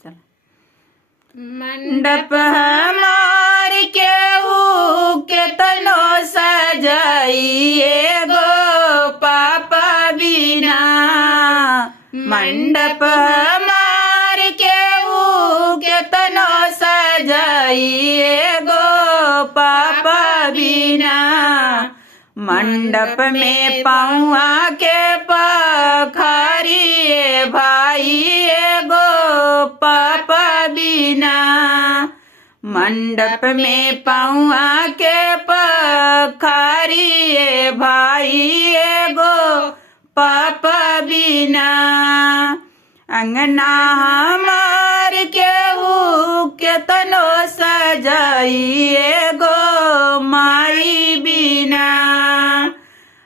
चल। मंडप हमार के तनो सजाइए गो पापा बिना। मंडप हमार के तनो सजाइए गो पापा बिना। मंडप में पौआ के पखारिए भाई गो पापा बिना। मंडप में पौआ के पखारिए भाई गो पापा बिना। अंगना हमार के तनो सजाइए गो माई बिना।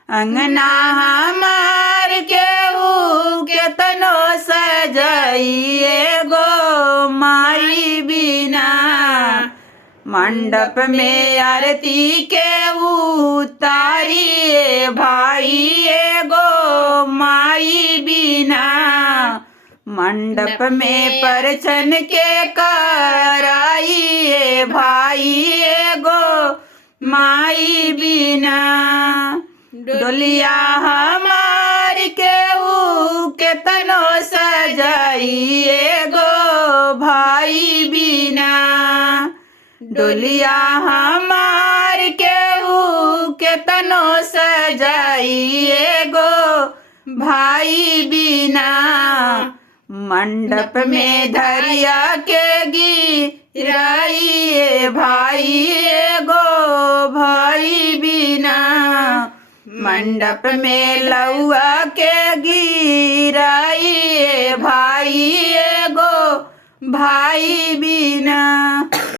अंगना हमार के तनो सजाइए गो माई बिना। मंडप में आरती के उतारिए भाई गो माई बिना। मंडप में परछन के कराइए भाई गो माई बिना। डोलिया हमार के तनो सजाइए गो भाई बिना। डोलिया हमार के तनो सजाइए गो भाई बिना। मंडप में धरिया के गिराइए भाई गो भाई बिना। मंडप में लौआ के गिराइए भाई गो भाई बिना।